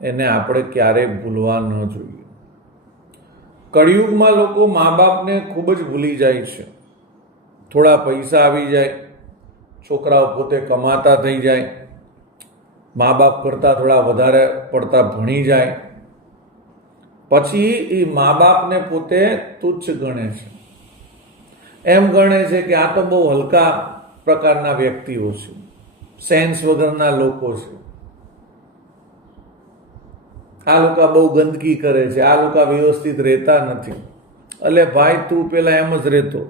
એને આપણે ક્યારેય ભૂલવા ન જોઈએ. કળિયુગમાં લોકો મા બાપને ખૂબ જ ભૂલી જાય છે. થોડા પૈસા આવી જાય, છોકરાઓ પોતે કમાતા થઈ જાય, મા બાપ કરતાં થોડા વધારે પડતા ભણી જાય, પછી એ મા બાપને પોતે તુચ્છ ગણે છે. એમ ગણે છે કે આ તો બહુ હલકા પ્રકારના વ્યક્તિઓ છે, સેન્સ વગરના લોકો છે, આ લોકો બહુ ગંદકી કરે છે, આ લોકો વ્યવસ્થિત રહેતા નથી. એટલે ભાઈ તું પેલા એમ જ રહેતો,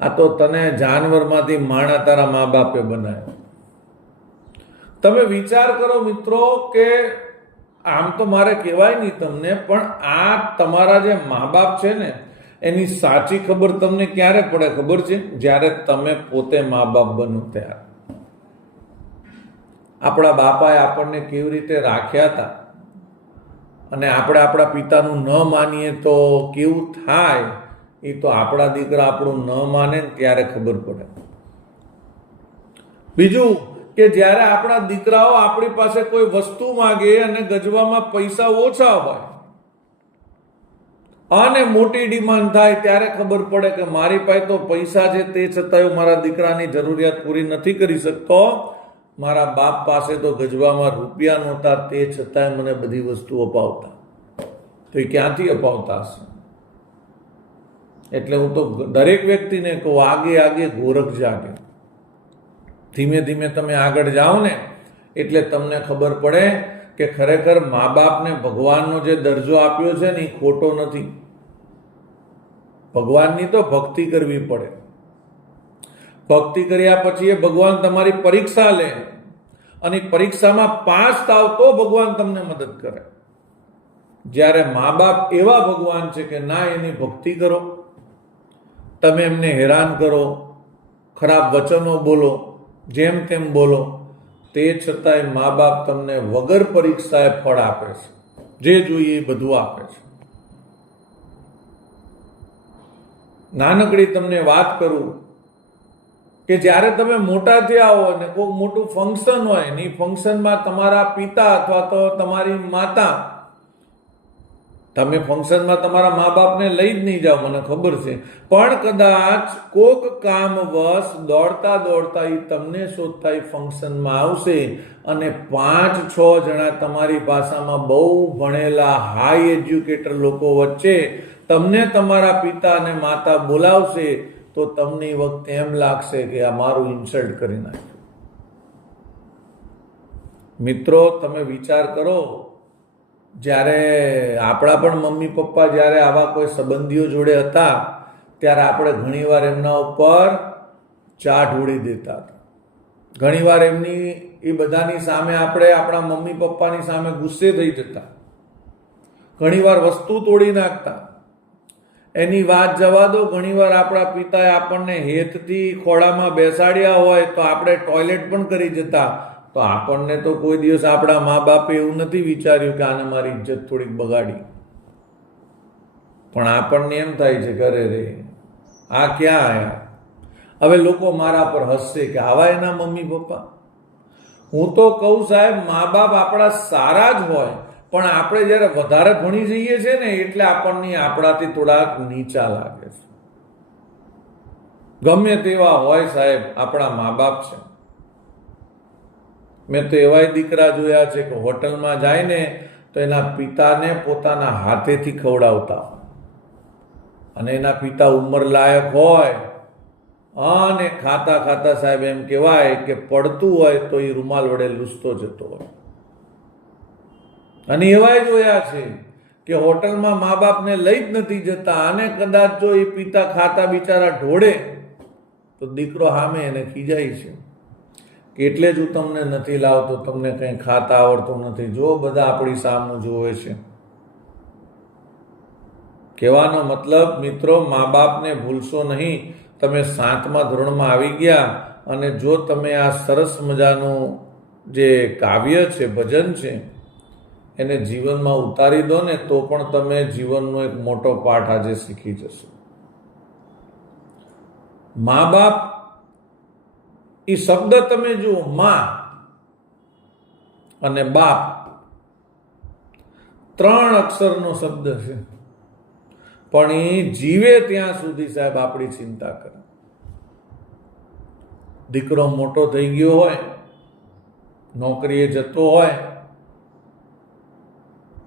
આ તો તને જાનવરમાંથી માણા તારા મા બાપે બનાવ્યો. તમે વિચાર કરો મિત્રો કે આમ તો મારે કહેવાય નહીં તમને, પણ આ તમારા જે મા બાપ છે ને એની સાચી ખબર તમને ક્યારે પડે ખબર છે? જ્યારે તમે પોતે મા બાપ બનો ત્યારે. આપણા બાપાએ આપણને કેવી રીતે રાખ્યા હતા અને આપણે આપણા પિતાનું ન માનીએ તો કેવું થાય, એ તો આપણા દીકરા આપણું ન માને ને ત્યારે ખબર પડે. બીજું કે જ્યારે આપણા દીકરાઓ આપણી પાસે કોઈ વસ્તુ માંગે અને ગજવામાં પૈસા ઓછા હોય અને મોટી ડિમાન્ડ થાય ત્યારે ખબર પડે કે મારી પાસે તો પૈસા છે, તે છતાં હું મારા દીકરાની જરૂરિયાત પૂરી નથી કરી શકતો. મારા બાપ પાસે તો ગજવામાં રૂપિયા નહોતા, તે છતાં મને બધી વસ્તુ અપાવતા. તો એ ક્યાંથી અપાવતા હશે? એટલે હું તો દરેક વ્યક્તિને કહું, આગે આગે ગોરખ જાગે. ધીમે ધીમે તમે આગળ જાઓ ને એટલે તમને ખબર પડે કે ખરેખર મા બાપને ભગવાનનો જે દરજ્જો આપ્યો છે ને એ ખોટો નથી. ભગવાનની તો ભક્તિ કરવી પડે. ભક્તિ કર્યા પછી એ ભગવાન તમારી પરીક્ષા લે અને પરીક્ષામાં પાસ થાવ તો ભગવાન તમને મદદ કરે. જ્યારે મા બાપ એવા ભગવાન છે કે ના એની ભક્તિ કરો, તમે એમને હેરાન કરો, ખરાબ વચનો બોલો, જેમ તેમ બોલો, તે છતાંય મા બાપ તમને વગર પરીક્ષાએ ફળ આપે છે. જે જોઈએ એ બધું આપે છે. નાનકડી તમને વાત કરું કે જ્યારે તમે મોટા થયા હો અને કોઈ મોટું ફંક્શન હોય ને એ ફંક્શનમાં તમારા પિતા અથવા તો તમારી માતા, તમે ફંક્શનમાં તમારા મા બાપને લઈ જ નહીં જાઓ મને ખબર છે, પણ કદાચ કોક કામવશ દોડતા દોડતા એ તમને શોધતા એ ફંક્શનમાં આવશે અને 5-6 જણા તમારી ભાષામાં બહુ ભણેલા હાઈ એજ્યુકેટેડ લોકો વચ્ચે તમને તમારા પિતા અને માતા બોલાવશે તો તમને એ વખતે એમ લાગશે કે આ મારું ઇન્સલ્ટ કરી નાખ્યું. મિત્રો તમે વિચાર કરો, જ્યારે આપણા પણ મમ્મી પપ્પા જ્યારે આવા કોઈ સંબંધીઓ જોડે હતા ત્યારે આપણે ઘણીવાર એમના ઉપર ચા ઢોળી દેતા હતા. ઘણીવાર એમની એ બધાની સામે આપણે આપણા મમ્મી પપ્પાની સામે ગુસ્સે થઈ જતા, ઘણીવાર વસ્તુ તોડી નાખતા. એની વાત જવા દો, ઘણીવાર આપણા પિતાએ આપણને હેતથી ખોળામાં બેસાડ્યા હોય તો આપણે ટોયલેટ પણ કરી જતા. તો આપણને તો કોઈ દિવસ આપણા મા બાપે એવું નથી વિચાર્યું કે આને મારી ઇજ્જત થોડીક બગાડી. પણ આપણને એમ થાય છે કે અરે રે આ ક્યાં આયા. હવે લોકો મારા પર હસશે કે આવા એના મમ્મી પપ્પા. હું તો કહું સાહેબ, મા બાપ આપણા સારા જ હોય, પણ આપણે જ્યારે વધારે ભણી જઈએ છીએ ને એટલે આપણને આપણાથી થોડાક નીચા લાગે છે. ગમે તેવા હોય સાહેબ, આપણા મા બાપ છે. મેં તો એવાય દીકરા જોયા છે કે હોટલમાં જાય ને તો એના પિતાને પોતાના હાથેથી ખવડાવતા અને એના પિતા ઉંમર લાયક હોય અને ખાતા ખાતા સાહેબ એમ કહેવાય કે પડતું હોય તો એ રૂમાલ વડે લૂછતો જતો હોય. અને એવાય જોયા છે કે હોટલમાં મા બાપને લઈ જ નથી જતા અને કદાચ જો એ પિતા ખાતા બિચારા ઢોળે તો દીકરો સામે એને ખીજાય છે કે એટલે જ હું તમને નથી લાવતો, તમને કંઈ ખાતા આવડતું નથી. જો બધા આપણી સામું જોવે છે. કહેવાનો મતલબ મિત્રો, મા બાપને ભૂલશો નહીં. તમે 7મા ધોરણમાં આવી ગયા અને જો તમે આ સરસ મજાનું જે કાવ્ય છે, ભજન છે, એને જીવનમાં ઉતારી દો ને તો પણ તમે જીવનનો એક મોટો પાઠ આજે શીખી જશો. મા બાપ એ શબ્દ તમે જુઓ, મા અને બાપ, 3 અક્ષરનો શબ્દ છે, પણ એ જીવે ત્યાં સુધી સાહેબ આપણી ચિંતા કરે. દીકરો મોટો થઈ ગયો હોય, નોકરીએ જતો હોય,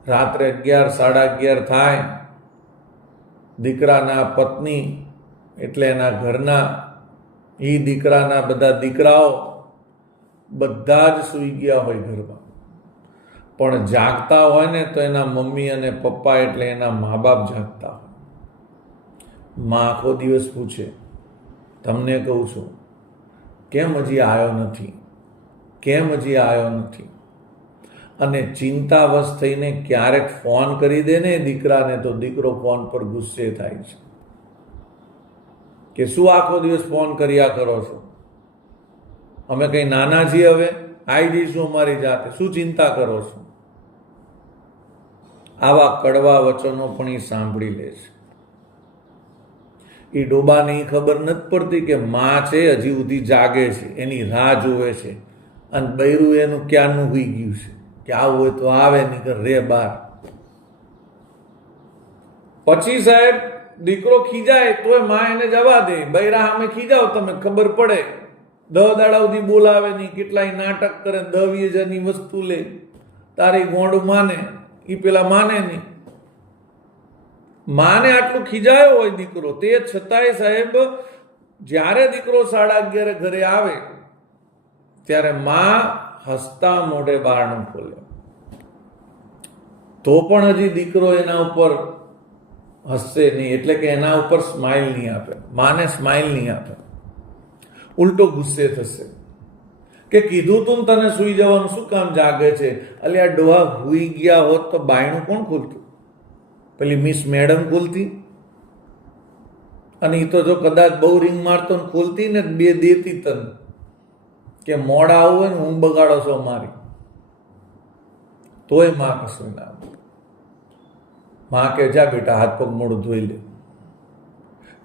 રાત્રે 11, 11:30 થાય, દીકરાના પત્ની એટલે એના ઘરના એ દીકરાના બધા દીકરાઓ બધા જ સૂઈ ગયા હોય ઘરમાં, પણ જાગતા હોય ને તો એના મમ્મી અને પપ્પા એટલે એના મા બાપ જાગતા હોય. માં આખો દિવસ પૂછે, તમને કહું છું, કેમ હજી આવ્યો નથી, કેમ હજી આવ્યો નથી? અને ચિંતાવશ થઈને ક્યારેક ફોન કરી દે ને દીકરાને, તો દીકરો ફોન પર ગુસ્સે થાય છે કે શું આખો દિવસ ફોન કર્યા કરો છો? અમે કઈ નાના છીએ? હવે આવી જઈશું અમારી જાતે, શું ચિંતા કરો છો? આવા કડવા વચનો પણ એ સાંભળી લે છે. એ ડોબાને એ ખબર નથી પડતી કે માં છે હજી સુધી જાગે છે, એની રાહ જોવે છે, અને બૈરું એનું ક્યારનું હોઈ ગયું છે કે આવું હોય તો આવે, નીકળ રે બહાર. પછી સાહેબ દીકરો ખીજાય તોય માં એને જવા દે. બૈરા સામે ખીજાવ તમે, ખબર પડે, 10 દાડા સુધી બોલાવે નહીં, કેટલાય નાટક કરે, 10-20 હજારની વસ્તુ લે, તારી ગોંડ માને, એ પેલા માને નહીં. માને આટલું ખીજાયો હોય દીકરો, તે છતાંય સાહેબ જ્યારે દીકરો 11:30 ઘરે આવે ત્યારે માં હસતા મોઢે બારણું ખોલે, તો પણ હજી દીકરો એના ઉપર હસશે નહીં, એટલે કે એના ઉપર સ્માઇલ નહીં આપે, માને સ્માઇલ નહીં આપે, ઉલટો ગુસ્સે થશે કે કીધું તું તને સુઈ જવાનું, શું કામ જાગે છે? અલ્યા ડોહા હુઈ ગયા હોત તો બાયણું કોણ ખોલતું? પેલી મિસ મેડમ ખોલતી, અને એ તો જો કદાચ બહુ રિંગ મારતો ને ખોલતી ને 2 દેતી તને કે મોડા આવું હોય ને હું બગાડો છો મારી, તોય માં કશું ના. માં કે જા બેટા હાથ પગ મોઢું ધોઈ લે.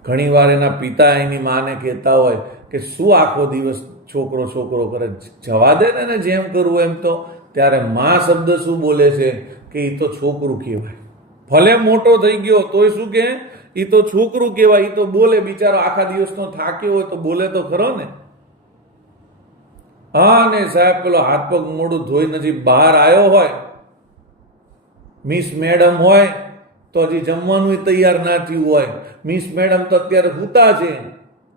ઘણી વાર એના પિતા એની માને કહેતા હોય કે શું આખો દિવસ છોકરો છોકરો કરે, જવા દે ને જેમ કરવું એમ. તો ત્યારે માં શબ્દ શું બોલે છે કે એ તો છોકરું કહેવાય, ભલે મોટો થઈ ગયો તોય શું કે એ તો છોકરું કહેવાય, એ તો બોલે, બિચારો આખા દિવસનો થાક્યો હોય તો બોલે તો ખરો ને. હા, ને સાહેબ પેલો હાથ પગ મોઢું ધોઈ નથી બહાર આવ્યો હોય, મિસ મેડમ હોય તો હજી જમવાનું તૈયાર ના થયું હોય, મિસ મેડમ તો અત્યારે સૂતા છે,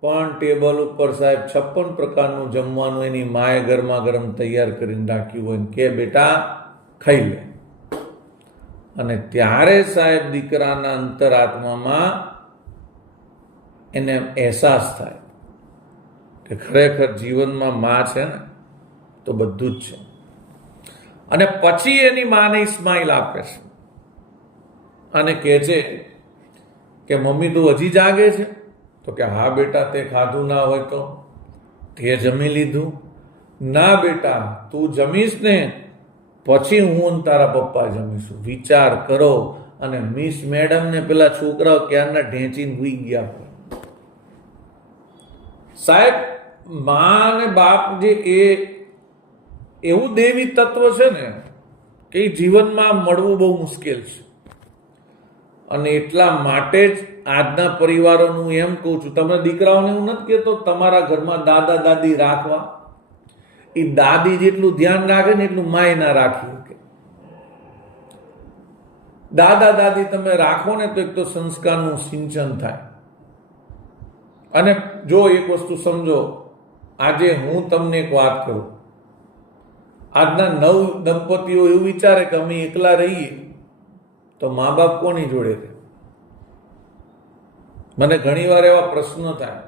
પણ ટેબલ ઉપર સાહેબ 56 પ્રકારનું જમવાનું એની માએ ગરમા ગરમ તૈયાર કરીને રાખ્યું હોય, કે બેટા ખાઈ લે. અને ત્યારે સાહેબ દીકરાના અંતરાત્મામાં એને અહેસાસ થાય કે ખરેખર જીવનમાં માં છે ને તો બધું જ છે. અને પછી એની માને સ્માઇલ આપે છે અને કહે છે કે મમ્મી તું હજી જાગે છે? તો કે હા બેટા, તે ખાધું ના હોય તો? તે જમી લીધું? ના બેટા, તું જમીશ ને પછી હું તારા પપ્પા જમીશું. વિચાર કરો. અને મિસ મેડમ ને પેલા છોકરાઓ ક્યારના ઢેંચીને હુઈ ગયા હોય. સાહેબ મા અને બાપ જે એવું દેવી તત્વ છે ને કે જીવનમાં મળવું બહુ મુશ્કેલ છે. અને એટલા માટે જ આજના પરિવારોનું એમ કહું છું, તમે દીકરાઓને હું નથી કહેતો તમારા ઘરમાં દાદા દાદી રાખવા, એ દાદી જેટલું ધ્યાન રાખે ને એટલું માય ના રાખી શકે. દાદા દાદી તમે રાખો ને તો એક તો સંસ્કારનું સિંચન થાય. અને જો એક વસ્તુ સમજો, આજે હું તમને એક વાત કરું, આજના 9 દંપતીઓ એવું વિચારે કે અમે એકલા રહીએ તો મા બાપ કોની જોડે રહે? મને ઘણી વાર એવા પ્રશ્નો થાય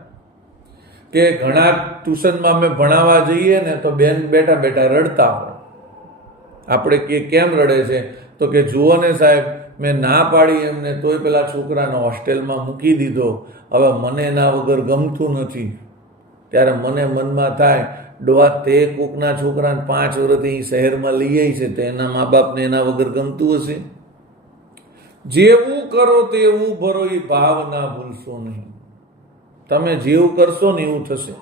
કે ઘણા ટ્યુશનમાં અમે ભણાવવા જઈએ ને તો બેન બેઠા બેઠા રડતા હોય. આપણે કે કેમ રડે છે? તો કે જુઓ ને સાહેબ, મેં ના પાડી એમને તોય પેલા છોકરાને હોસ્ટેલમાં મૂકી દીધો, હવે મને એના વગર ગમતું નથી. ત્યારે મને મનમાં થાય, ડોહા તે કોકના છોકરાને 5 વર્ષથી શહેરમાં લઈ આવી છે તો એના મા બાપને એના વગર ગમતું હશે? જેવું કરો તેવું ભરો, એ ભાવ ના ભૂલશો નહીં. તમે જેવું કરશો ને એવું થશે.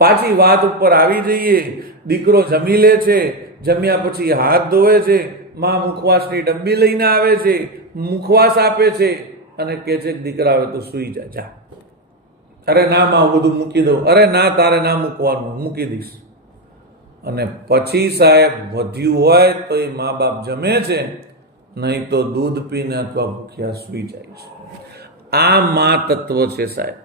પાછી વાત ઉપર આવી જઈએ. દીકરો જમી લે છે, જમ્યા પછી હાથ ધોવે છે, માં મુખવાસની ડબ્બી લઈને આવે છે, મુખવાસ આપે છે અને કહે છે દીકરા હવે તો સૂઈ જા, જા. અરે ના માં હું બધું મૂકી દઉં. અરે ના, તારે ના મૂકવાનું, મૂકી દઈશ. અને પછી સાહેબ વધ્યું હોય તો એ મા બાપ જમે છે, નહીં તો દૂધ પીને અથવા ભૂખ્યા સૂઈ જાય છે. આ મા તત્વ છે સાહેબ.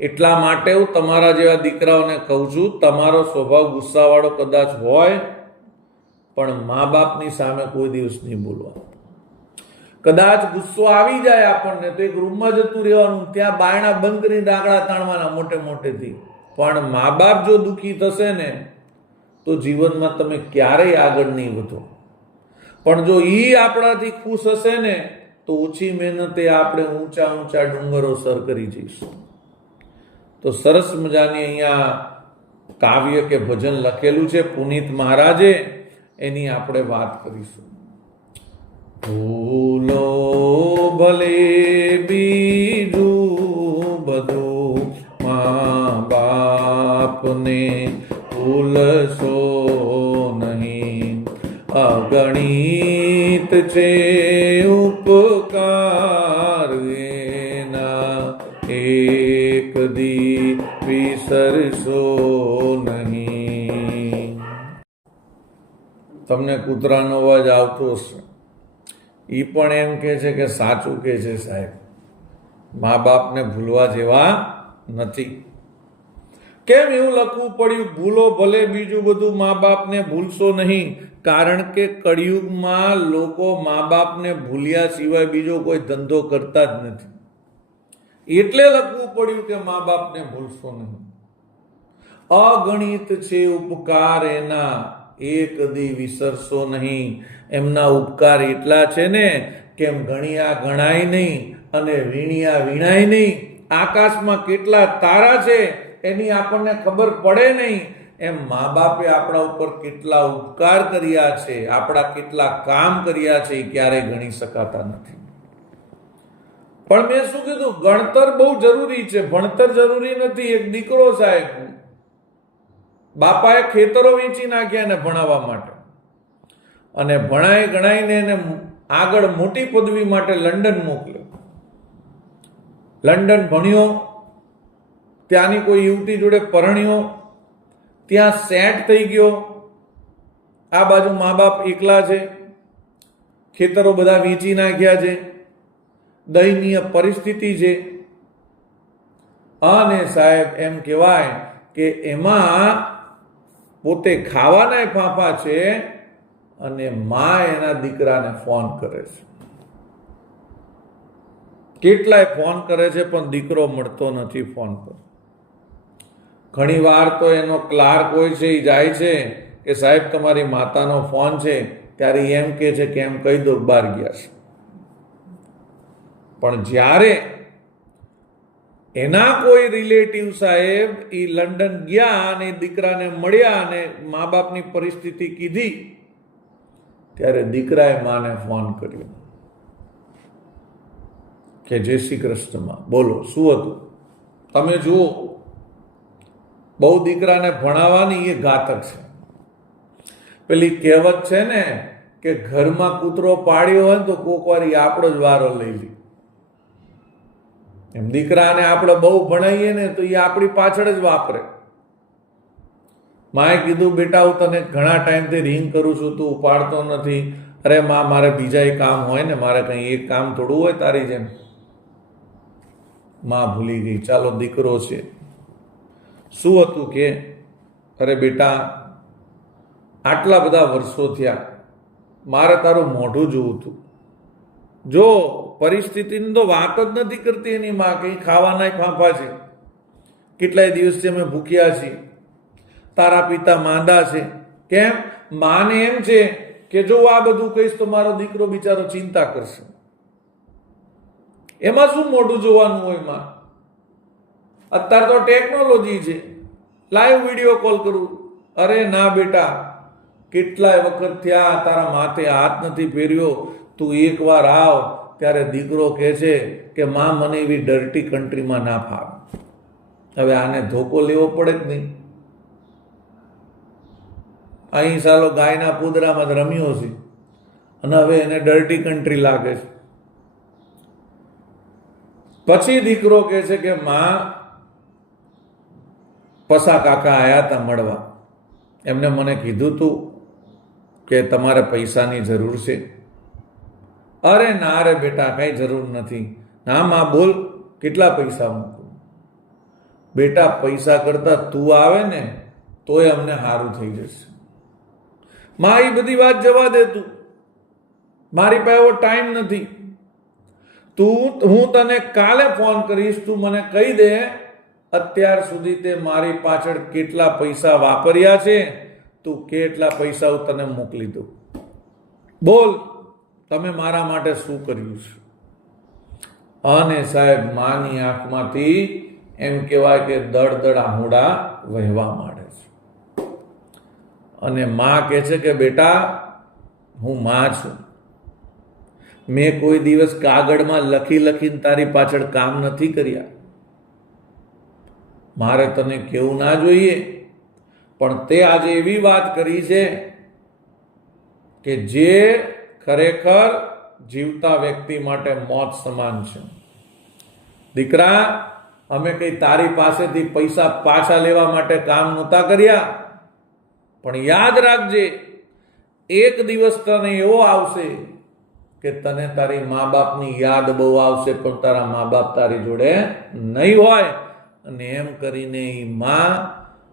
એટલા માટે હું તમારા જેવા દીકરાઓને કહું છું, તમારો સ્વભાવ ગુસ્સાવાળો કદાચ હોય, પણ મા બાપની સામે કોઈ દિવસ નહીં બોલવાનું. કદાચ ગુસ્સો આવી જાય આપણને તો એક રૂમમાં જતું રહેવાનું, ત્યાં બાયણા બંધ કરીને ડાંગડા તાણવાના મોટે મોટેથી. પણ મા બાપ જો દુઃખી થશે ને તો જીવનમાં તમે ક્યારેય આગળ નહીં વધો. પણ જો એ આપણાથી ખુશ હશે ને તો ઓછી મહેનતે આપણે ઊંચા ઊંચા ડુંગરો સર કરી જઈશું. તો સરસ મજાની અહીંયા કાવ્ય કે ભજન લખેલું છે પુનીત મહારાજે, એની આપણે વાત કરીશું. ભૂલો ભલે બીજું બધું, મા બાપને ભૂલશો નહીં. અગણિત છે ઉપકાર એના, એક દી વિસરશો નહીં. તમને કૂતરાનો અવાજ આવતો હશે. એ પણ એમ કહે છે કે સાચું કહે છે સાહેબ, મા બાપને ભૂલવા જેવા નથી. કેમ એવું લખવું પડ્યું? ભૂલો ભલે બીજું બધું, મા બાપને ભૂલશો નહીં. કારણ કે કળિયુગમાં લોકો મા બાપને ભૂલ્યા સિવાય બીજો કોઈ ધંધો કરતા જ નથી. એટલે લખવું પડ્યું કે મા બાપને ભૂલશો નહીં. અગણિત છે ઉપકાર એના, એક દી વિસરશો નહીં. એમના ઉપકાર એટલા છે ને કેમ ગણ્યા ગણાય નહીં અને વીણ્યા વીણાય નહીં. આકાશમાં કેટલા તારા છે એની આપણને ખબર પડે નહીં. એમ મા બાપે આપણા ઉપર કેટલા ઉપકાર કર્યા છે, આપણા કેટલા કામ કર્યા છે, એ ક્યારેય ગણી શકાતા નથી. પણ મેં શું કીધું? ગણતર બહુ જરૂરી છે, ભણતર જરૂરી નથી. એક દીકરો સાહેબ, બાપાએ ખેતરો વેચી નાખ્યા એને ભણાવવા માટે, અને ભણાઈ ગણાઈને એને આગળ મોટી પદવી માટે લંડન મોકલ્યો. લંડન ભણ્યો, ત્યાંની કોઈ યુવતી જોડે પરણ્યો, ત્યાં સેટ થઈ ગયો. આ બાજુ મા બાપ એકલા છે, ખેતરો બધા વેચી નાખ્યા છે, દયનીય પરિસ્થિતિ છે. અને સાહેબ એમ કહેવાય કે એમાં પોતે ખાવાના ફાંફા છે અને મા એના દીકરાને ફોન કરે છે. કેટલાય ફોન કરે છે પણ દીકરો મળતો નથી ફોન પર. ઘણી વાર તો એનો ક્લાર્ક હોય છે, એ જાય છે કે સાહેબ તમારી માતાનો ફોન છે, ત્યારે એમ કહે છે કે એમ કહી દો બહાર ગયા છે. પણ જ્યારે એના કોઈ રિલેટિવ સાહેબ એ લંડન ગયા અને દીકરાને મળ્યા અને મા બાપની પરિસ્થિતિ કીધી, ત્યારે દીકરાએ માને ફોન કર્યો કે જય શ્રી કૃષ્ણમાં, બોલો શું હતું? તમે જુઓ, બહુ દીકરાને ભણાવવાની એ ઘાતક છે. પેલી કહેવત છે ને કે ઘરમાં કૂતરો પાડ્યો હોય તો કોક વાર આપણો જ વારો લઈ લે. એમ દીકરાને આપણે બહુ ભણાવીએ ને તો એ આપણી પાછળ જ વાપરે. માએ કીધું બેટા હું તને ઘણા ટાઈમથી રિંગ કરું છું, તું ઉપાડતો નથી. અરે માં મારે બીજા કામ હોય ને, મારે કંઈ એક કામ થોડું હોય તારી જેમ. માં ભૂલી ગઈ. ચાલો દીકરો છે. શું હતું કે અરે બેટા આટલા બધા વર્ષો થયા, મારે તારું મોઢું જોવું હતું. જો પરિસ્થિતિની તો વાત જ નથી કરતી એની માં, કંઈ ખાવાના ફાંફા છે, કેટલાય દિવસથી અમે ભૂખ્યા છીએ, તારા પિતા માંદા છે. કેમ? માને એમ છે કે જો આ બધું કહીશ તો મારો દીકરો બિચારો ચિંતા કરશે. એમાં શું મોઢું જોવાનું હોય માં? અત્યારે તો ટેકનોલોજી છે, લાઈવ વિડીયો કોલ કરું. અરે ના બેટા, કેટલાય વખત થયા તારા માથે હાથ નથી ફેર્યો, તું એકવાર આવ. ત્યારે દીકરો કહે છે કે માં મને એવી ડર્ટી કન્ટ્રીમાં ના ફાવે. હવે આને ધોકો લેવો પડે જ નહીં. અહીં સાલો ગાયના પૂદરામાં જ રમ્યો છે અને હવે એને ડર્ટી કન્ટ્રી લાગે છે. પછી દીકરો કહે છે કે માં, પસા કાકા આયા હતા મળવા, એમને મને કીધું તું કે તમારે પૈસાની જરૂર છે. અરે ના રે બેટા, કઈ જરૂર નથી. ના માં બોલ, કેટલા પૈસા મૂકું? બેટા, પૈસા કરતા તું આવે ને તોય અમને સારું થઈ જશે. માં, એ બધી વાત જવા દે તું, મારી પાસે એવો ટાઈમ નથી. હું તને કાલે ફોન કરીશ, તું મને કહી દે અત્યાર સુધી તે મારી પાછળ કેટલા પૈસા વાપર્યા છે, તું કેટલા પૈસા હું તને મોકલી દઉં. બોલ, તમે મારા માટે શું કર્યું છે? અને સાહેબ, માની આંખમાંથી એમ કહેવાય કે દળ આહુડા વહેવા માંડે છે. અને માં કહે છે કે બેટા, હું માં છું. મેં કોઈ દિવસ કાગળમાં લખીને તારી પાછળ કામ નથી કર્યા. મારે તને કેવું ના જોઈએ, પણ તે આજે એવી વાત કરી છે કે જે ખરેખર જીવતા વ્યક્તિ માટે મોત સમાન છે. દીકરા, અમે કઈ તારી પાસેથી પૈસા પાછા લેવા માટે કામ નહોતા કર્યા, પણ યાદ રાખજે, એક દિવસ તને એવો આવશે કે તને તારી મા બાપની યાદ બહુ આવશે, પણ તારા મા બાપ તારી જોડે નહીં હોય. અને એમ કરીને એ માં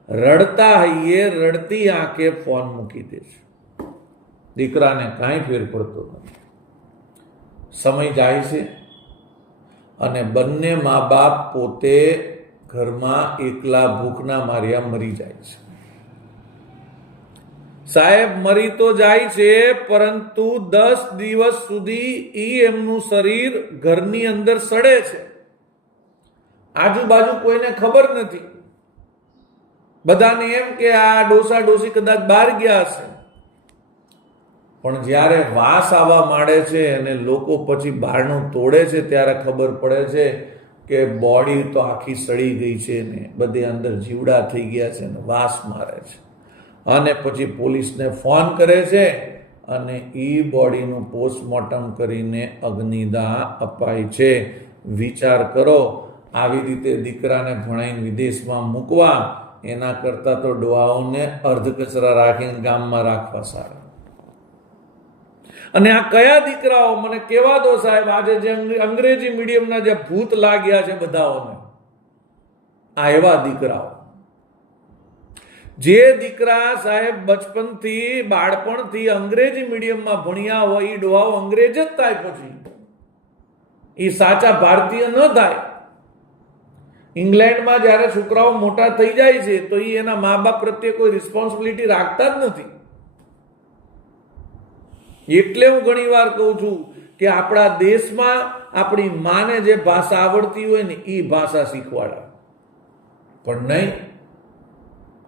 રડતા હૈયે રડતી આંખે ફોન મૂકી દે છે. દીકરાને કાંઈ ફેર પડતો નથી. સમય જાય છે અને બંને મા બાપ પોતે ઘરમાં એકલા ભૂખના માર્યા મરી જાય છે. સાહેબ, મરી તો જાય છે, પરંતુ 10 દિવસ સુધી એમનું શરીર ઘરની અંદર સડે છે. આજુબાજુ કોઈને ખબર નથી. બધાને એમ કે આ ડોસા ડોસી કદાચ બહાર ગયા હશે. પણ જ્યારે વાસ આવવા માંડે છે અને લોકો પછી બહારનું તોડે છે, ત્યારે ખબર પડે છે કે બોડી તો આખી સડી ગઈ છે ને બધે અંદર જીવડા થઈ ગયા છે ને વાસ મારે છે. અને પછી પોલીસને ફોન કરે છે અને એ બોડીનું પોસ્ટમોર્ટમ કરીને અગ્નિદાહ અપાય છે. વિચાર કરો, આવી રીતે દીકરાને ભણાઈને વિદેશમાં મૂકવા એના કરતાં તો ડોહાઓને અર્ધ કચરા રાખીને ગામમાં રાખવા સારા. અને આ કયા દીકરાઓ મને કહેવા દો સાહેબ, આજે જે અંગ્રેજી મીડિયમના જે ભૂત લાગ્યા છે બધાઓને, આ એવા દીકરાઓ. જે દીકરા સાહેબ બચપનથી બાળપણથી અંગ્રેજી મીડિયમમાં ભણ્યા હોય, એ ડોહાઓ અંગ્રેજ જ થાય, પછી એ સાચા ભારતીય ન થાય. ઇંગ્લેન્ડમાં જ્યારે છોકરાઓ મોટા થઈ જાય છે તો એ એના મા બાપ પ્રત્યે કોઈ રિસ્પોન્સિબિલિટી રાખતા જ નથી. એટલે હું ઘણી વાર કહું છું કે આપણા દેશમાં આપણી માને જે ભાષા આવડતી હોય ને એ ભાષા શીખવાડે. પણ નહીં,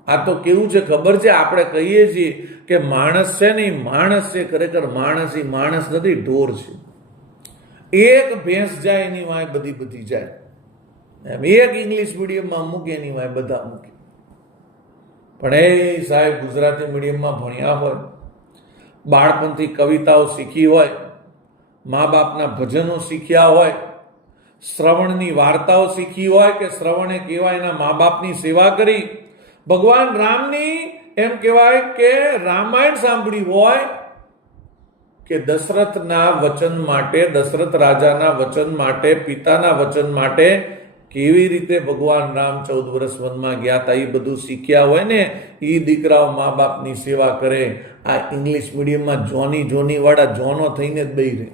આ તો કેવું છે ખબર છે, આપણે કહીએ છીએ કે માણસ છે ને એ માણસ છે, ખરેખર માણસ એ માણસ નથી, ઢોર છે. એક ભેંસ જાય એની વાય બધી જાય. એક ઇંગ્લિશ મીડિયમમાં મૂકે એની વાય બધા મૂકે. પણ એ સાહેબ ગુજરાતી મીડિયમમાં ભણ્યા હોય, બાળપણથી કવિતાઓ શીખી હોય, મા બાપના ભજનો શીખ્યા હોય, શ્રવણની વાર્તાઓ શીખી હોય કે શ્રવણે કહેવાય એના મા બાપની સેવા કરી, ભગવાન રામની એમ કહેવાય કે રામાયણ સાંભળી હોય કે દશરથના વચન માટે, દશરથ રાજાના વચન માટે, પિતાના વચન માટે કેવી રીતે ભગવાન રામ 14 વર્ષ વનમાં ગયા હતા, એ બધું શીખ્યા હોય ને, એ દીકરાઓ મા બાપની સેવા કરે. આ ઇંગ્લિશ મીડિયમમાં જોની વાળા જોનો થઈને જ બેહી રહે,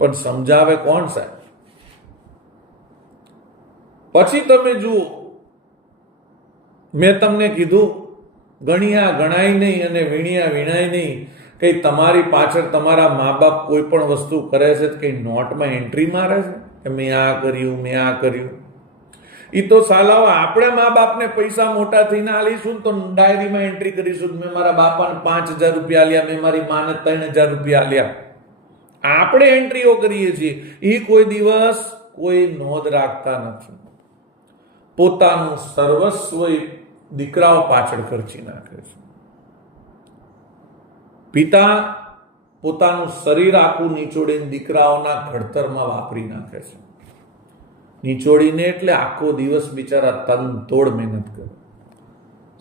પણ સમજાવે કોણ સાહેબ? પછી તમે જુઓ, મેં તમને કીધું, ગણ્યા ગણાય નહીં અને વીણ્યા વીણાય નહીં. કઈ તમારી પાછળ તમારા મા બાપ કોઈ પણ વસ્તુ કરે છે કઈ નોટમાં એન્ટ્રી મારે છે કે મેં આ કર્યું, મેં આ કર્યું? એ તો સાલાઓ આપણે મા બાપને પૈસા મોટા થઈને આલીશું તો ડાયરીમાં એન્ટ્રી કરીશું, મેં મારા બાપાને 5,000 રૂપિયા આલ્યા, મેં મારી માને 3,000 રૂપિયા આલ્યા. આપણે એન્ટ્રીઓ કરીએ છીએ. એ કોઈ દિવસ કોઈ નોંધ રાખતા નથી. પોતાનું સર્વસ્વ દીકરાઓ પાછળ ખર્ચી નાખે છે. પિતા પોતાનું શરીર આખું નીચોડીને દીકરાઓના ઘડતરમાં વાપરી નાખે છે. નીચોડીને એટલે આખો દિવસ બિચારા તનતોડ મહેનત કરે.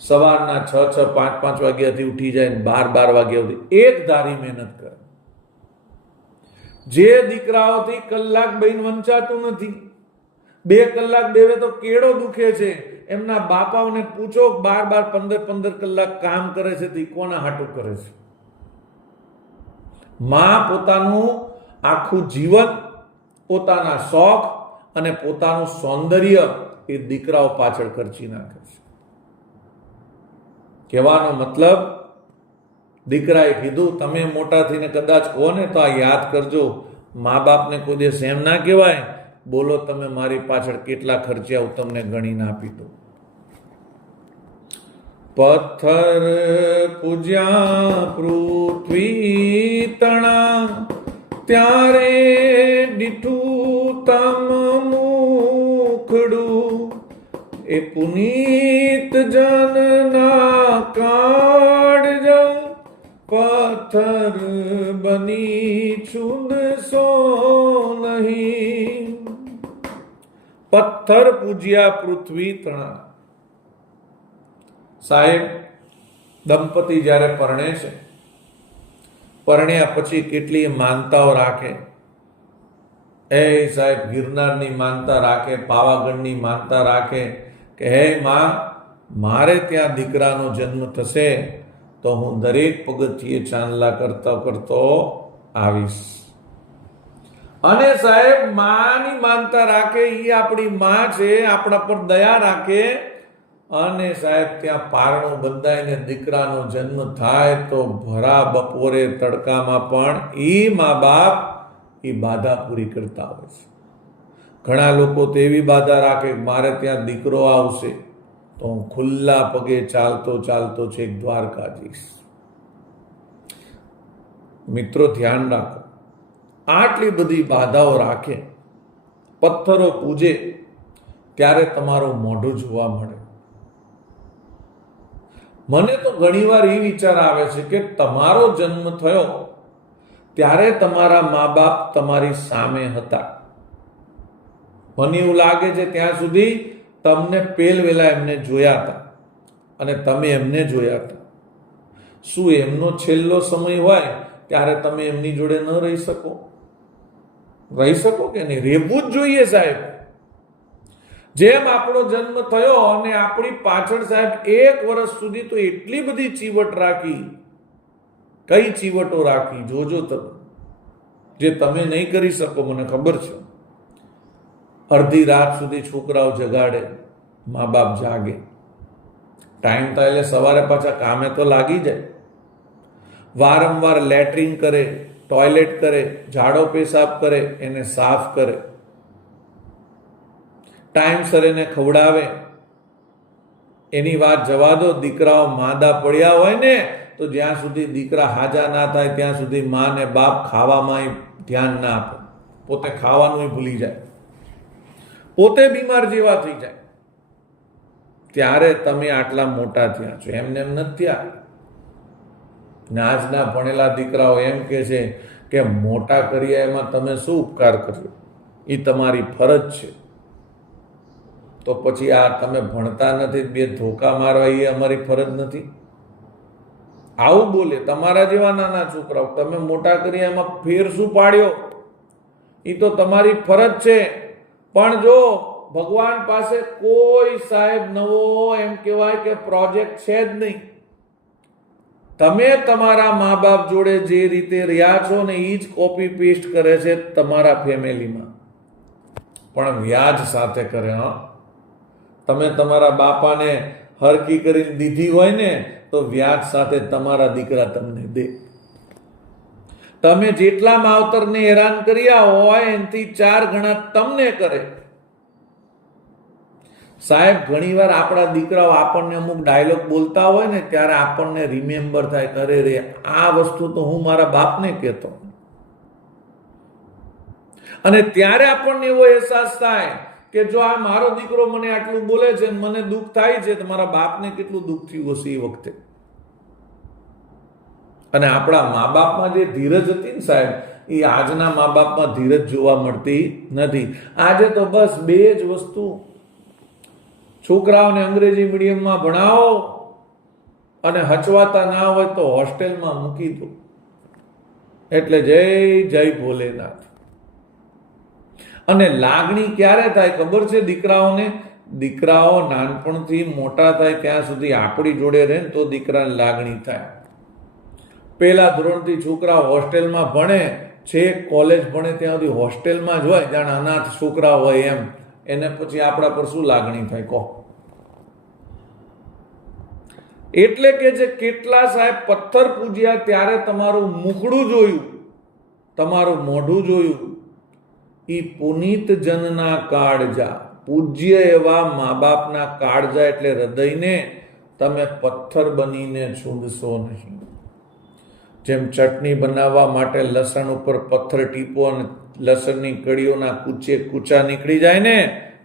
સવારના 6, 5 વાગ્યાથી ઉઠી જાય, 12 વાગ્યા સુધી એક ધારી મહેનત કરે. જે દીકરાઓથી કલાક બેન વંચાતું નથી, 2 કલાક બેવે તો કેળો દુખે છે, એમના બાપાઓને પૂછો 12, 15 કલાક કામ કરે છે તો કોના હાટું કરે છે? માં પોતાનું આખું જીવન, પોતાના શોખ અને પોતાનું સૌંદર્ય એ દીકરાઓ પાછળ ખર્ચી નાખે છે. કહેવાનો મતલબ, દીકરાએ કીધું તમે મોટા થઈને કદાચ કહો ને તો આ યાદ કરજો, મા બાપને કોઈ દિવસ એમ ના કહેવાય, બોલો તમે મારી પાછળ કેટલા ખર્ચ્યા હું તમને ગણીને આપી દઉં. પથ્થર પૂજ્યા પૃથ્વી તણા, ત્યારે દીઠું તમ મુખડું, એ પુનીત જનના કાળજ, પથ્થર બની છૂદશો નહીં. પથ્થર પૂજ્યા પૃથ્વી તણા. સાહેબ, દંપતી જ્યારે પરણે છે, પરણ્યા પછી કેટલી માનતાઓ રાખે. એ સાહેબ ગિરનારની માનતા રાખે, પાવાગઢની માનતા રાખે કે હે માં, મારે ત્યાં દીકરાનો જન્મ થશે તો હું દરેક પગથિયે ચાંદલા કરતો આવીશ. અને સાહેબ માની માનતા રાખે, એ આપણી માં છે, આપણા પર દયા રાખે. અને સાહેબ ત્યાં પારણું બંધાઈને દીકરાનો જન્મ થાય તો ભરા બપોરે તડકામાં પણ એ મા બાપ એ બાધા પૂરી કરતા હોય છે. ઘણા લોકો તો એવી બાધા રાખે, મારે ત્યાં દીકરો આવશે તો હું ખુલ્લા પગે ચાલતો છેક દ્વારકા જઈશ. મિત્રો ધ્યાન રાખો, આટલી બધી બાધાઓ રાખે, પથ્થરો પૂજે, ત્યારે તમારું મોઢું જોવા મળે. મને તો ઘણીવાર એ વિચાર આવે છે કે તમારો જન્મ થયો ત્યારે તમારા મા બાપ તમારી સામે હતા. મને એવું લાગે છે ત્યાં સુધી તમને પહેલવેલા એમને જોયા હતા અને તમે એમને જોયા હતા. શું એમનો છેલ્લો સમય હોય ત્યારે તમે એમની જોડે ન રહી શકો? રહી શકો કે નહીં? રહેવું જ જોઈએ સાહેબ. જેમ આપણો જન્મ થયો અને આપણી પાછળ સાહેબ 1 વર્ષ સુધી તો એટલી બધી ચીવટ રાખી. કઈ ચીવટો રાખી જોજો તમે, જે તમે નહીં કરી શકો, મને ખબર છે. અડધી રાત સુધી છોકરાઓ જગાડે, મા બાપ જાગે, ટાઈમ થાય એટલે સવારે પાછા કામે તો લાગી જાય. વારંવાર લેટ્રિન કરે, ટોયલેટ કરે, ઝાડો પેશાબ કરે, એને સાફ કરે, ટાઈમસર એને ખવડાવે. એની વાત જવા દો, દીકરાઓ માંદા પડ્યા હોય ને તો જ્યાં સુધી દીકરા હાજા ના થાય ત્યાં સુધી મા ને બાપ ખાવામાં ધ્યાન ના આપે, પોતે ખાવાનું ભૂલી જાય, પોતે બીમાર જેવા થઈ જાય. ત્યારે તમે આટલા મોટા થયા છો, એમને એમ નથી થયા. આજના ભણેલા દીકરાઓ એમ કે છે કે મોટા કર્યા એમાં તમે શું ઉપકાર કર્યો, એ તમારી ફરજ છે. તો પછી આ તમે ભણતા નથી, 2 ધોકા મારવા એ અમારી ફરજ નથી? આવું બોલે તમારા જેવા નાના છોકરાઓ. તમે મોટા કર્યા એમાં ફેર શું પાડ્યો? એ તો તમારી ફરજ છે. પણ જો ભગવાન પાસે કોઈ સાહેબ નવો એમ કહેવાય કે પ્રોજેક્ટ છે જ નહીં. તમે તમારા મા બાપ જોડે જે રીતે રહ્યા છો ને એ જ કોપી પેસ્ટ કરે છે તમારા ફેમિલીમાં, પણ વ્યાજ સાથે કરે. તમે તમારા બાપાને હરકી કરીને દીધી હોય ને તો વ્યાજ સાથે તમારા દીકરા તમને દે. તમે જેટલા માવતરને હેરાન કર્યા હોય એનાથી 4 ગણા તમને કરે. સાહેબ ઘણીવાર આપણા દીકરાઓ આપણને અમુક ડાયલોગ બોલતા હોય ને ત્યારે આપણને રિમેમ્બર થાય, કરે રે આ વસ્તુ તો હું મારા બાપને કહેતો. અને ત્યારે આપણને એવો અહેસાસ થાય કે જો આ મારો દીકરો મને આટલું બોલે છે, મને દુઃખ થાય છે, તો મારા બાપને કેટલું દુઃખ થયું હશે એ વખતે. અને આપણા મા બાપમાં જે ધીરજ હતી ને સાહેબ, એ આજના મા બાપમાં ધીરજ જોવા મળતી નથી. આજે તો બસ બે જ વસ્તુ, છોકરાઓને અંગ્રેજી મીડિયમમાં ભણાવો અને હચવાતા ના હોય તો હોસ્ટેલમાં મૂકી દો. એટલે જય જય ભોલેનાથ. અને લાગણી ક્યારે થાય ખબર છે દીકરાઓને? દીકરાઓ નાનપણથી મોટા થાય ત્યાં સુધી આપણી જોડે રહે ને તો દીકરાને લાગણી થાય. પહેલા ધોરણથી છોકરા હોસ્ટેલમાં ભણે છે, કોલેજ ભણે ત્યાં સુધી હોસ્ટેલમાં જ હોય, જાણે અનાથ છોકરા હોય એમ. એને પછી આપણા પર શું લાગણી થાય કહો? એટલે કે જે કેટલા સાહેબ પથ્થર પૂજ્યા ત્યારે તમારું મુખડું જોયું, તમારું મોઢું જોયું, ઈ પુનિત જનના કાળજા, પૂજ્ય એવા મા બાપના કાળજા એટલે હૃદયને તમે પથ્થર બનીને છૂંદશો નહીં. જેમ ચટણી બનાવવા માટે લસણ ઉપર પથ્થર ટીપો અને લસણની કળીઓના કૂચા નીકળી જાય ને,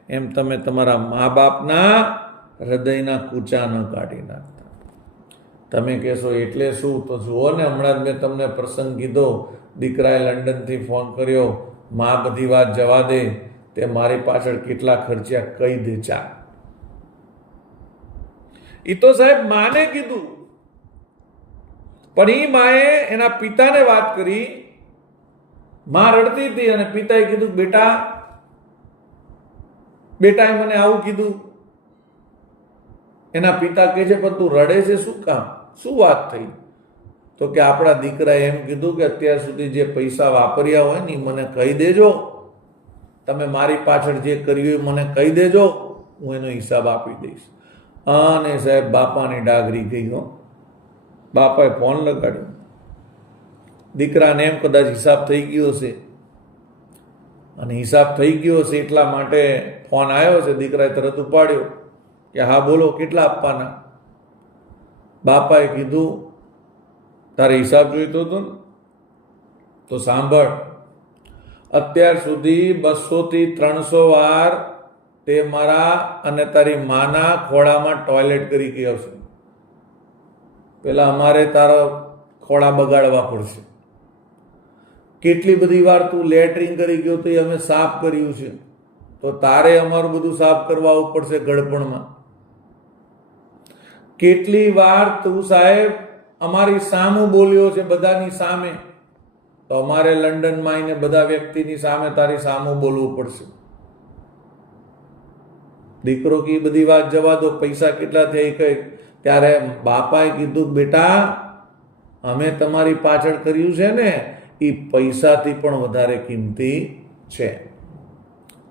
એમ તમે તમારા મા બાપના હૃદયના કૂચા ન કાઢી નાખતા. તમે કહેશો એટલે શું? તો જુઓ ને, હમણાં જ મેં તમને પ્રસંગ કીધો, દીકરાએ લંડનથી ફોન કર્યો, માં બધી વાત જવા દે, તે મારી પાછળ કેટલા ખર્ચ્યા કહી દે ચા. એ તો સાહેબ માને કીધું, પણ એ માએ એના પિતાને વાત કરી, માં રડતી હતી અને પિતાએ કીધું બેટાએ મને આવું કીધું. એના પિતા કહે છે પણ તું રડે છે શું કામ? શું વાત થઈ? તો કે આપણા દીકરાએ એમ કીધું કે અત્યાર સુધી જે પૈસા વાપર્યા હોય ને મને કહી દેજો, તમે મારી પાછળ જે કર્યું એ મને કહી દેજો, હું એનો હિસાબ આપી દઈશ. અને સાહેબ બાપાની ડાગરી ગઈ હો. બાપાએ ફોન લગાડ્યો, દીકરાને એમ કદાચ હિસાબ થઈ ગયો હશે, અને હિસાબ થઈ ગયો હશે એટલા માટે ફોન આવ્યો છે. દીકરાએ તરત ઉપાડ્યો કે હા બોલો, કેટલા આપવાના? બાપાએ કીધું તારે હિસાબ જોઈતો હતો ને, તો સાંભળ, અત્યાર સુધી 200 થી 300 વાર તે મારા અને તારી માના ખોળામાં ટોયલેટ કરી ગયો છે. પેલા અમારે તારા ખોળા બગાડવા પડશે. કેટલી બધી વાર તું લેટ્રિન કરી ગયો તો એ અમે સાફ કર્યું છે, તો તારે અમારું બધું સાફ કરવા આવવું પડશે ગળપણમાં. કેટલી વાર તું સાહેબ અમારી સામું બોલ્યો છે બધાની સામે, તો અમારે લંડનમાં આવીને બધા વ્યક્તિની સામે તારી સામું બોલવું પડશે. દીકરો કે બધી વાત જવા દો, પૈસા કેટલા થયા કઈ. ત્યારે બાપાએ કીધું બેટા, અમે તમારી પાછળ કર્યું છે ને એ પૈસાથી પણ વધારે કિંમતી છે.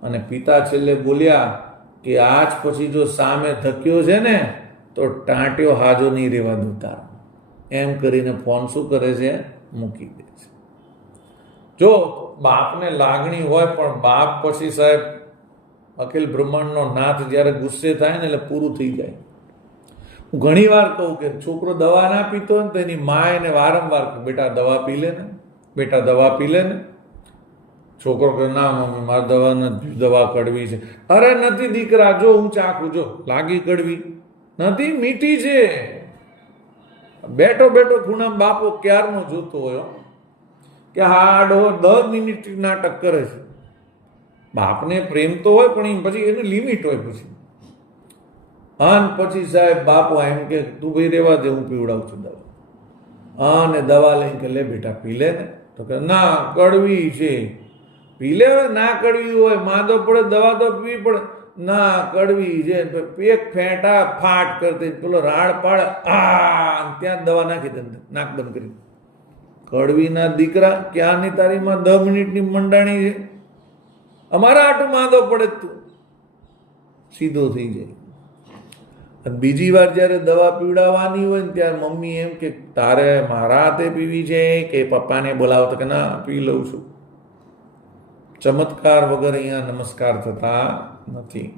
અને પિતા છેલ્લે બોલ્યા કે આજ પછી જો સામે ધક્યો છે ને તો ટાંટ્યો હાજો નહીં રહેવા દઉં. એમ કરીને ફોન શું કરે છે? મૂકી દે છે. જો બાપને લાગણી હોય, પણ બાપ પછી સાહેબ અખિલ બ્રહ્માંડનો નાથ જ્યારે ગુસ્સે થાય ને એટલે પૂરું થઈ જાય. હું ઘણી વાર કહું કે છોકરો દવા ના પીતો હોય ને તો એની મા એને વારંવાર કહે બેટા દવા પી લે ને, બેટા દવા પી લે ને. છોકરો કહે ના મમ્મી મારે દવા નથી, દવા કડવી છે. અરે નથી દીકરા, જો હું ચાખું, જો લાગી કડવી નથી, મીઠી છે. બેઠો બેઠો ખૂણામાં બાપો ક્યારનો જોતો હોય કે હાડો 10 મિનિટ નાટક કરે છે. બાપને પ્રેમ તો હોય પણ પછી એની લિમિટ હોય. પછી અને પછી સાહેબ બાપો એમ કે તું ભાઈ રેવા દે, હું પીવડાવું છું દવા. અને દવા લઈને કે લે બેટા પી લે ને. તો કે ના કડવી છે. પી લે, ના કડવી હોય માંદો પડે દવા તો પીવી પડે. ના કડવી છે. એક ફેંટા ફાટ કરતી પેલો રાડ પાડે, ત્યાં દવા નાખી દે, નાક બંધ કરી. કડવીના દીકરા, ક્યાંની તારીમાં 10 મિનિટની મંડાણી છે. અમારા આટું માંદો પડે તું સીધો થઈ જાય. બીજી વાર જયારે દવા પીવડાવવાની હોય ને ત્યારે મમ્મી એમ કે તારે મારા હાથે પીવી છે કે પપ્પાને બોલાવો? તો કે ના પી લઉં છું. ચમત્કાર વગર અહીંયા નમસ્કાર થતા નથી.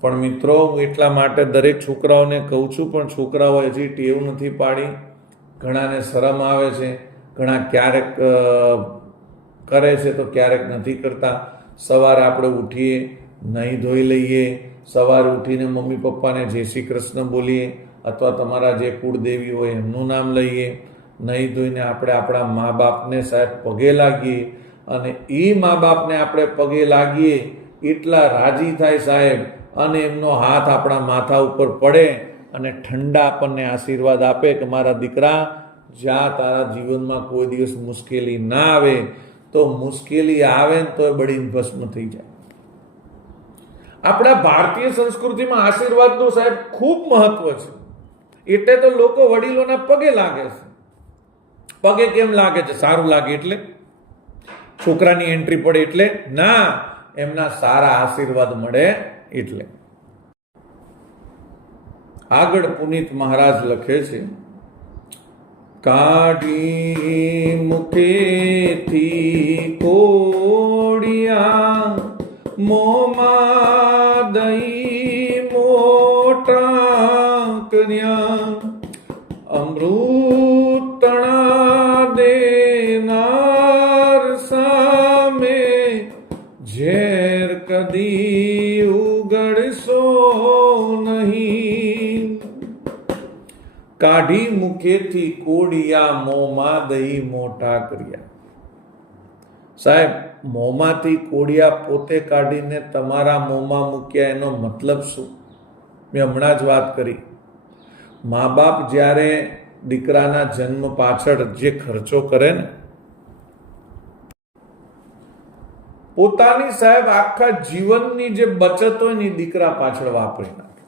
પણ મિત્રો, હું એટલા માટે દરેક છોકરાઓને કહું છું, પણ છોકરાઓ હજી ટેવ નથી પાડી. ઘણાને શરમ આવે છે, ઘણા ક્યારેક કરે છે તો ક્યારેક નથી કરતા. સવારે આપણે ઉઠીએ, નહીં ધોઈ લઈએ, સવારે ઉઠીને મમ્મી પપ્પાને જય શ્રી કૃષ્ણ બોલીએ, અથવા તમારા જે કુળદેવી હોય એમનું નામ લઈએ. નહીં ધોઈને આપણે આપણા મા બાપને સાહેબ પગે લાગીએ, અને એ મા બાપને આપણે પગે લાગીએ એટલા રાજી થાય સાહેબ, અને એમનો હાથ આપણા માથા ઉપર પડે અને ઠંડા આપણને આશીર્વાદ આપે કે મારા દીકરા, જ્યાં તારા જીવનમાં કોઈ દિવસ મુશ્કેલી ના આવે. તો મુશ્કેલી આવે ને તો બળીને ભસ્મ થઈ જાય. આપણા ભારતીય સંસ્કૃતિમાં આશીર્વાદનું સાહેબ ખૂબ મહત્વ છે. એટલે તો લોકો વડીલોના પગે લાગે છે. પગે કેમ લાગે છે? સારું લાગે એટલે? છોકરાની એન્ટ્રી પડે એટલે? ના, એમના સારા આશીર્વાદ મળે એટલે. આગળ પુનિત મહારાજ લખે છે, કાઢી મુખેથી કોડિયા, મોમાં દહીં મોટા કર્યા, અમૃતણા દેનાર સામે ઝેર કદી ઉગડશો નહીં. કાઢી મુખેથી કોડિયા, મોંમાં દહીં મોટા કર્યા. સાહેબ, મોંમાંથી કોડિયા પોતે કાઢીને તમારા મોંમાં મૂક્યા, એનો મતલબ શું? મેં હમણાં જ વાત કરી. મા બાપ જ્યારે દીકરાના જન્મ પાછળ જે ખર્ચો કરે ને, પોતાની સાહેબ આખા જીવનની જે બચત હોય ને દીકરા પાછળ વાપરી નાખે.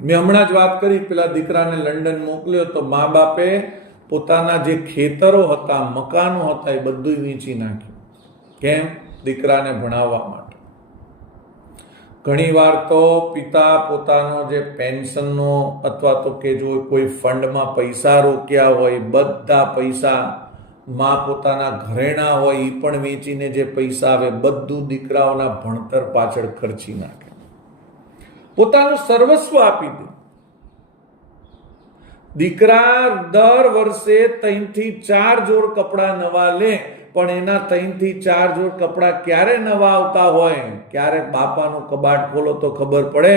મેં હમણાં જ વાત કરી, પેલા દીકરાને લંડન મોકલ્યો તો મા બાપે પોતાના જે ખેતરો હતા, મકાનો હતા, એ બધું વેચી નાખ્યું. કેમ? દીકરાને ભણાવવા માટે. ઘણીવાર તો પિતા પોતાનો જે પેન્શનનો અથવા તો કે જો કોઈ ફંડમાં પૈસા રોક્યા હોય, બધા પૈસા, માં પોતાના ઘરેણા હોય એ પણ વેચીને જે પૈસા આવે બધું દીકરાઓના ભણતર પાછળ ખર્ચી નાખે. પોતાનું સર્વસ્વ આપી દે. દીકરા દર વર્ષે 3 થી 4 જોડ કપડા નવા લે, પણ એના 3 થી 4 જોડ કપડા ક્યારે નવા આવતા હોય? ક્યારેક બાપાનું કબાટ ખોલો તો ખબર પડે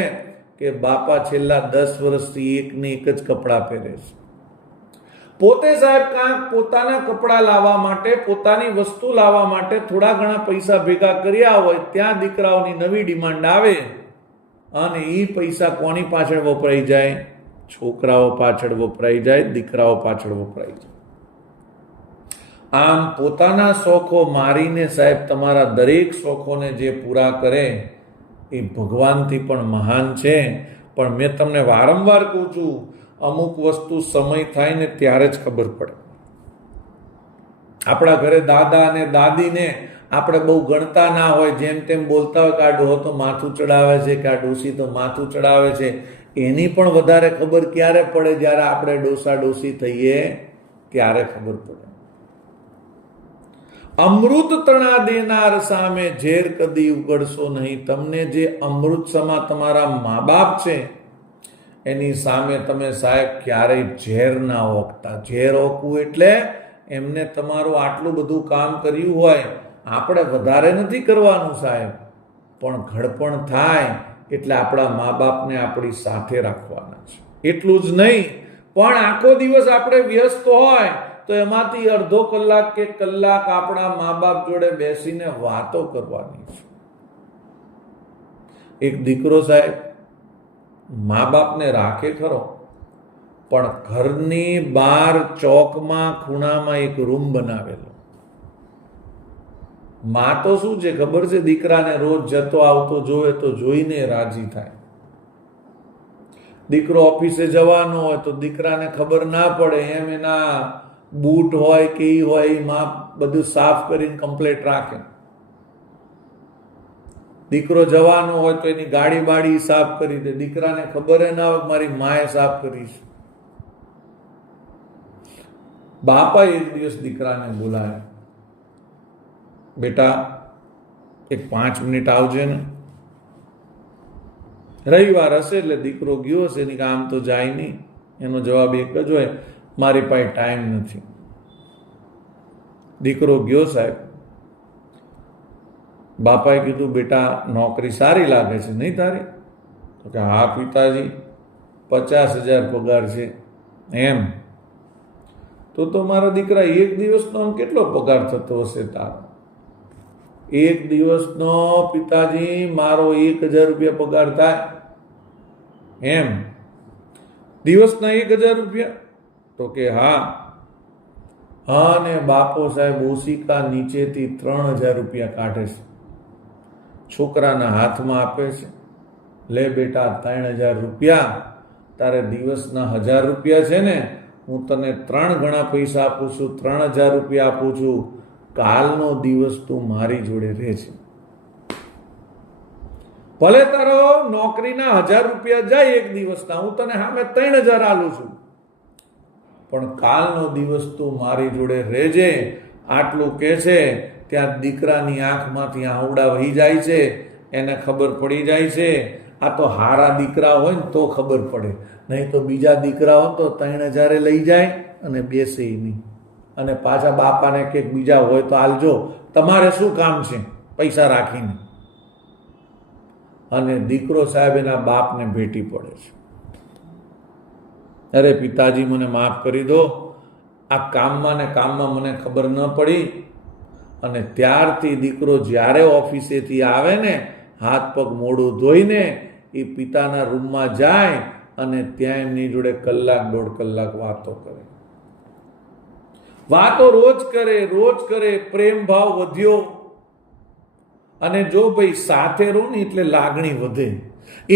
કે બાપા છેલ્લા 10 વર્ષથી એકને એક જ કપડા પહેરે છે. પોતે સાહેબ કાંક પોતાના કપડા લાવવા માટે, પોતાની વસ્તુ લાવવા માટે થોડા ઘણા પૈસા ભેગા કર્યા હોય, ત્યાં દીકરાઓની નવી ડિમાન્ડ આવે અને એ પૈસા કોની પાછળ વપરાઈ જાય? છોકરાઓ પાછળ વપરાઈ જાય, દીકરાઓ પાછળ વપરાઈ જાય. આમ પોતાના શોખો મારીને સાહેબ તમારા દરેક શોખોને જે પૂરા કરે એ ભગવાનથી પણ મહાન છે. પણ મેં તમને વારંવાર કહું છું, અમુક વસ્તુ સમય થાય ને ત્યારે જ ખબર પડે. આપણા ઘરે દાદા અને દાદીને આપણે બહુ ગણતા ના હોય, જેમ તેમ બોલતા હોય કે આ ડોહો તો માથું ચડાવે છે, કે આ ડોસી તો માથું ચડાવે છે. એની પણ વધારે ખબર ક્યારે પડે? જ્યારે આપણે ડોસા ડોસી થઈએ ત્યારે ખબર પડે. અમૃત તણા દેનાર સામે ઝેર કદી ઉગડશો નહીં. તમને જે અમૃત સમા તમારા મા બાપ છે એની સામે તમે સાહેબ ક્યારેય ઝેર ના ઓકતા. ઝેર ઓકવું એટલે એમને તમારું આટલું બધું કામ કર્યું હોય, આપણે વધારે નથી કરવાનું સાહેબ, પણ ઘડપણ થાય એટલે આપણા મા બાપને આપણી સાથે રાખવાના છે. એટલું જ નહીં, પણ આખો દિવસ આપણે વ્યસ્ત હોય તો એમાંથી અડધો કલાક કે કલાક આપણા મા બાપ જોડે બેસીને વાતો કરવાની છે. એક દીકરો સાહેબ મા બાપને રાખે ખરો, પણ ઘરની બહાર ચોકમાં ખૂણામાં એક રૂમ બનાવેલો. માં તો શું છે ખબર છે? દીકરાને રોજ જતો આવતો જોવે તો જોઈને રાજી થાય. દીકરો ઓફિસે જવાનો હોય તો દીકરાને ખબર ના પડે એમ એના બૂટ હોય કે ઈ હોય, માં બધું સાફ કરીને કમ્પ્લીટ રાખે. દીકરો જવાનો હોય તો એની ગાડી બાડી સાફ કરી દે. દીકરાને ખબર ના હોય મારી માએ સાફ કરી છે. બાપા એક દિવસ દીકરાને બોલાય, બેટા એક 5 મિનિટ આવજે ને. રવિવાર હશે એટલે દીકરો ગયો હશે, એની કામ તો જાય નહીં. એનો જવાબ એક જ હોય, મારી પાસે ટાઈમ નથી. દીકરો ગયો સાહેબ. બાપાએ કીધું, બેટા નોકરી સારી લાગે છે નહીં તારી? તો કે હા પિતાજી, 50,000 પગાર છે. એમ? તો મારા દીકરા એક દિવસનો આમ કેટલો પગાર થતો હશે તારો? એક દિવસનો પિતાજી મારો 1000 રૂપિયા પગાર થાય. એમ? દિવસના 1000 રૂપિયા? તો કે હા. અને બાપો સાહેબ ઓશિકા નીચેથી 3000 રૂપિયા કાઢે છે, છોકરાના હાથમાં આપે છે. લે બેટા 3000 રૂપિયા, તારે દિવસના 1000 રૂપિયા છે ને, હું તને 3 ગણા પૈસા આપું છું, 3000 રૂપિયા આપું છું. કાલનો દિવસ તું મારી જોડે રહે છે. ભલે તારો નોકરીના 1000 રૂપિયા જાય એક દિવસના, હું તને સામે 3000 આલું છું, પણ કાલનો દિવસ તું મારી જોડે રહેજે. આટલું કે છે ત્યાં દીકરાની આંખમાંથી આંવડા વહી જાય છે. એને ખબર પડી જાય છે આ તો હારા દીકરા હોય ને તો ખબર પડે, નહીં તો બીજા દીકરા હોય તો 3000 લઈ જાય અને બેસે નહીં, અને પાછા બાપાને કે બીજા હોય તો આલજો, તમારે શું કામ છે પૈસા રાખીને. અને દીકરો સાહેબ એના બાપને ભેટી પડે છે. અરે પિતાજી મને માફ કરી દો, આ કામમાં ને કામમાં મને ખબર ન પડી. અને ત્યારથી દીકરો જ્યારે ઓફિસેથી આવે ને, હાથ પગ મોઢું ધોઈને એ પિતાના રૂમમાં જાય અને ત્યાં એમની જોડે 1-1.5 કલાક વાતો કરે. વાતો રોજ કરે, પ્રેમ ભાવ વધ્યો. અને જો ભાઈ સાથે રહો ને એટલે લાગણી વધે.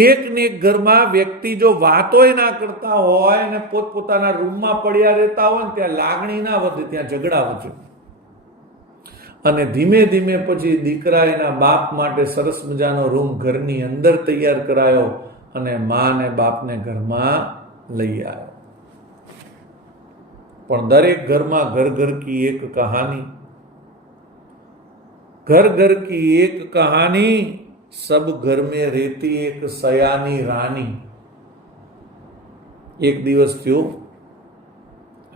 એક ને એક ઘરમાં વ્યક્તિ જો વાતો ના કરતા હોય ને પોતપોતાના રૂમમાં પડ્યા રહેતા હોય ને, ત્યાં લાગણી ના વધે, ત્યાં ઝઘડા વધે. અને ધીમે ધીમે પછી દીકરા એના બાપ માટે સરસ મજાનો રૂમ ઘરની અંદર તૈયાર કરાયો અને મા ને બાપને ઘરમાં લઈ આવ્યો. પણ દરેક ઘરમાં ઘર ઘર કી એક કહાની, घर घर की एक कहानी, सब घर में रहती एक सयानी रानी. एक દિવસ થયો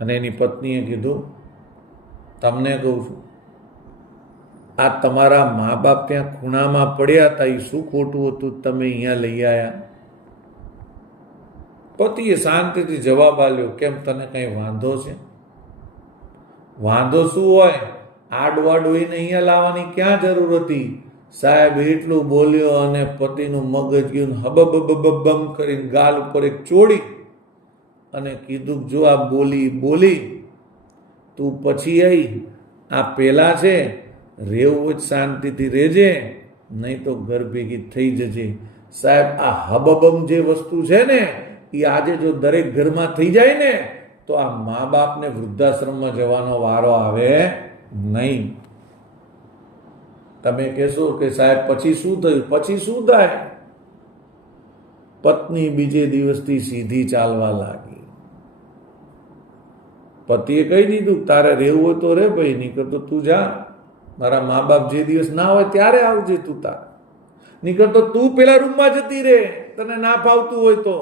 અને એની પત્નીએ કીધું, તમને કહું છું, આ તમારા મા બાપ ત્યાં ખૂણામાં પડ્યા હતા, એ શું ખોટું હતું તમે અહીંયા લઈ આવ્યા? પતિએ શાંતિથી જવાબ આપ્યો, કેમ તને કઈ વાંધો છે? વાંધો શું હોય, આડવાડોઈને અહીંયા લાવવાની ક્યાં જરૂર હતી? સાહેબ એટલું બોલ્યો અને પતિનું મગજ ગયું હબબબબમ કરીને ગાલ ઉપર એક ચોડી અને કીધું, જો આ બોલી તું પછી આવી, આ પેલા છે રેવું જ શાંતિથી રહેજે, નહીં તો ઘર ભેગી થઈ જજે. સાહેબ આ હબબમ જે વસ્તુ છે ને, એ આજે જો દરેક ઘરમાં થઈ જાય ને તો આ મા બાપને વૃદ્ધાશ્રમમાં જવાનો વારો આવે નહીં. તમે કહેશો કે સાહેબ પછી શું થયું? પછી શું થાય? પત્ની બીજે દિવસથી સીધી ચાલવા લાગી. પતિએ કહી દીધું, તારે રહેવું હોય તો રે ભાઈ, નીકળ તો તું જા, મારા મા બાપ જે દિવસ ના હોય ત્યારે આવજે તું તાર, નીકળ તો તું પેલા રૂમમાં જતી રે, તને ના ફાવતું હોય તો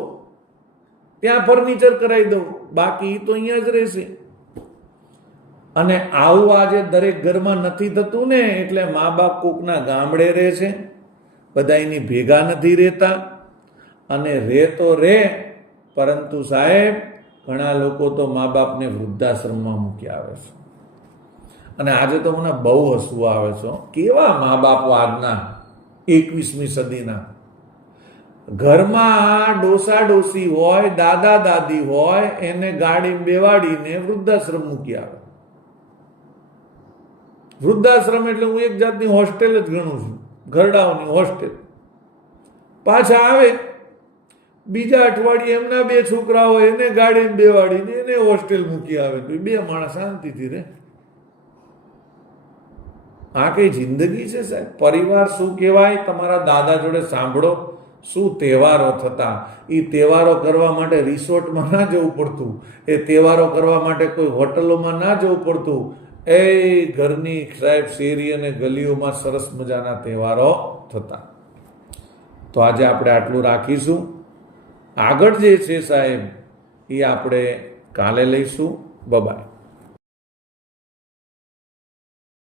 ત્યાં ફર્નિચર કરાવી દઉં, બાકી તો અહીંયા જ રહેશે. અને આવું આજે દરેક ઘરમાં નથી થતું ને, એટલે મા બાપ કોકના ગામડે રહે છે, બધા એની ભેગા નથી રહેતા. અને રે તો રે, પરંતુ સાહેબ ઘણા લોકો તો મા બાપને વૃદ્ધાશ્રમમાં મૂકી આવે છે. અને આજે તો મને બહુ હસવું આવે છે, કેવા મા બાપો આજના 21મી સદીના. ઘરમાં ડોસા ડોસી હોય, દાદા દાદી હોય, એને ગાડી બેવાડીને વૃદ્ધાશ્રમ મૂકી આવે. વૃદ્ધાશ્રમ એટલે હું એક જાતની હોસ્ટેલ જ ગણું છું, ઘરડાઓની હોસ્ટેલ. પાછા આવે બીજા અઠવાડિયે એમના 2 છોકરાઓ એને ગાડીને બેવાડીને એને હોસ્ટેલ મૂકી આવે, 2 માણસ શાંતિથી રહે. આ કઈ જિંદગી છે સાહેબ? પરિવાર શું કહેવાય તમારા દાદા જોડે સાંભળો. શું તહેવારો થતા, એ તહેવારો કરવા માટે રિસોર્ટમાં ના જવું પડતું, એ તહેવારો કરવા માટે કોઈ હોટલોમાં ના જવું પડતું. એ ઘરની સાહેબ શેરી અને ગલીઓમાં સરસ મજાના તહેવારો થતા. તો આજે આપણે આટલું રાખીશું. આગળ જે છે સાહેબ એ આપણે કાલે લઈશું. બાય.